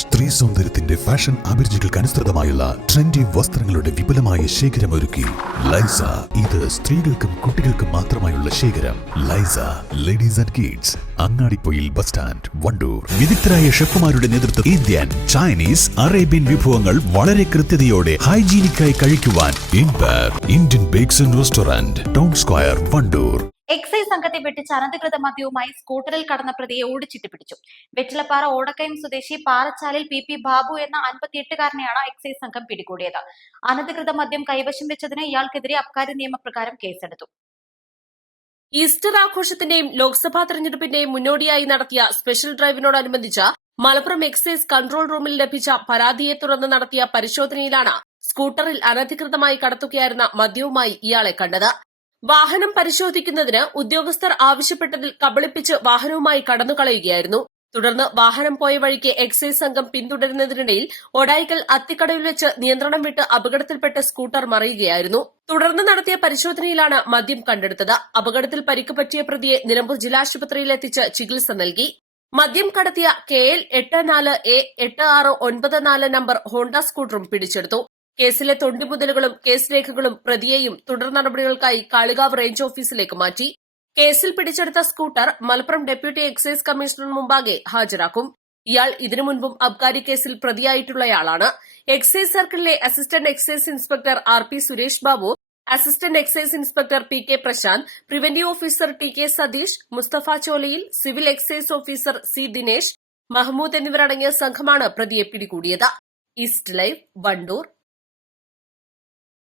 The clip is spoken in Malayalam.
സ്ത്രീ സൗന്ദര്യത്തിന്റെ ഫാഷൻ അഭിരുചികൾക്ക് അനുസൃതമായുള്ള ട്രെൻഡി വസ്ത്രങ്ങളുടെ വിപുലമായ ശേഖരം ഒരുക്കി. ലൈസ ഇത് സ്ത്രീകൾക്കും കുട്ടികൾക്കും മാത്രമായുള്ള ശേഖരം. ലൈസ ladies and kids Angadippoyil bus stand Wandoor. വിദഗ്ധരായ ഷെഫുമാരുടെ നേതൃത്വം ഇന്ത്യൻ ചൈനീസ് അറേബ്യൻ വിഭവങ്ങൾ വളരെ കൃത്യതയോടെ ഹൈജീനിക്കായി കഴിക്കുവാൻ Indian bakes and restaurant town square Wandoor. Excise സംഘത്തെ വെട്ടിച്ച് അനധികൃത മദ്യവുമായി സ്കൂട്ടറിൽ കടന്ന പ്രതിയെ ഓടിച്ചിട്ട് പിടിച്ചു. വെറ്റിലപ്പാറ ഓടക്കയം സ്വദേശി പാറച്ചാലിൽ പി പി ബാബു എന്ന അൻപത്തിയെട്ടുകാരനെയാണ് എക്സൈസ് സംഘം പിടികൂടിയത്. അനധികൃത മദ്യം കൈവശം വെച്ചതിന് ഇയാൾക്കെതിരെ അബ്കാരി നിയമപ്രകാരം കേസെടുത്തു. ഈസ്റ്റർ ആഘോഷത്തിന്റെയും ലോക്സഭാ തെരഞ്ഞെടുപ്പിന്റെയും മുന്നോടിയായി നടത്തിയ സ്പെഷ്യൽ ഡ്രൈവിനോടനുബന്ധിച്ച് മലപ്പുറം എക്സൈസ് കൺട്രോൾ റൂമിൽ ലഭിച്ച പരാതിയെ തുടർന്ന് നടത്തിയ പരിശോധനയിലാണ് സ്കൂട്ടറിൽ അനധികൃതമായി കടത്തുകയായിരുന്ന മദ്യവുമായി ഇയാളെ കണ്ടത്. വാഹനം പരിശോധിക്കുന്നതിന് ഉദ്യോഗസ്ഥർ ആവശ്യപ്പെട്ടതിൽ കബളിപ്പിച്ച് വാഹനവുമായി കടന്നുകളയുകയായിരുന്നു. തുടർന്ന് വാഹനം പോയ വഴിക്ക് എക്സൈസ് സംഘം പിന്തുടരുന്നതിനിടയിൽ ഒടായിക്കൽ അത്തിക്കടയിൽ വെച്ച് നിയന്ത്രണം വിട്ട് അപകടത്തിൽപ്പെട്ട സ്കൂട്ടർ മറിയുകയായിരുന്നു. തുടർന്ന് നടത്തിയ പരിശോധനയിലാണ് മദ്യം കണ്ടെടുത്തത്. അപകടത്തിൽ പരിക്ക് പറ്റിയ പ്രതിയെ നിലമ്പൂർ ജില്ലാശുപത്രിയിലെത്തിച്ച് ചികിത്സ നൽകി. മദ്യം കടത്തിയ കെ എൽ എട്ട് നാല് എ എട്ട് ആറ് ഒൻപത് നാല് നമ്പർ ഹോണ്ട സ്കൂട്ടറും പിടിച്ചെടുത്തു. കേസിലെ തൊണ്ടിമുതലുകളും കേസ് രേഖകളും പ്രതിയെയും തുടർ നടപടികൾക്കായി കാളികാവ് റേഞ്ച് ഓഫീസിലേക്ക് മാറ്റി. കേസിൽ പിടിച്ചെടുത്ത scooter Malappuram deputy excise commissioner മുമ്പാകെ ഹാജരാക്കും. ഇയാൾ ഇതിനു മുൻപും അബ്കാരി കേസിൽ പ്രതിയായിട്ടുള്ളയാളാണ്. Excise സർക്കിളിലെ assistant excise inspector R P Suresh Babu assistant excise inspector P K Prashanth preventive officer T K Satheesh Mustafa Cholayil civil excise officer C Dinesh Mahmood എന്നിവരടങ്ങിയ സംഘമാണ് പ്രതിയെ പിടികൂടിയത്. East live Wandoor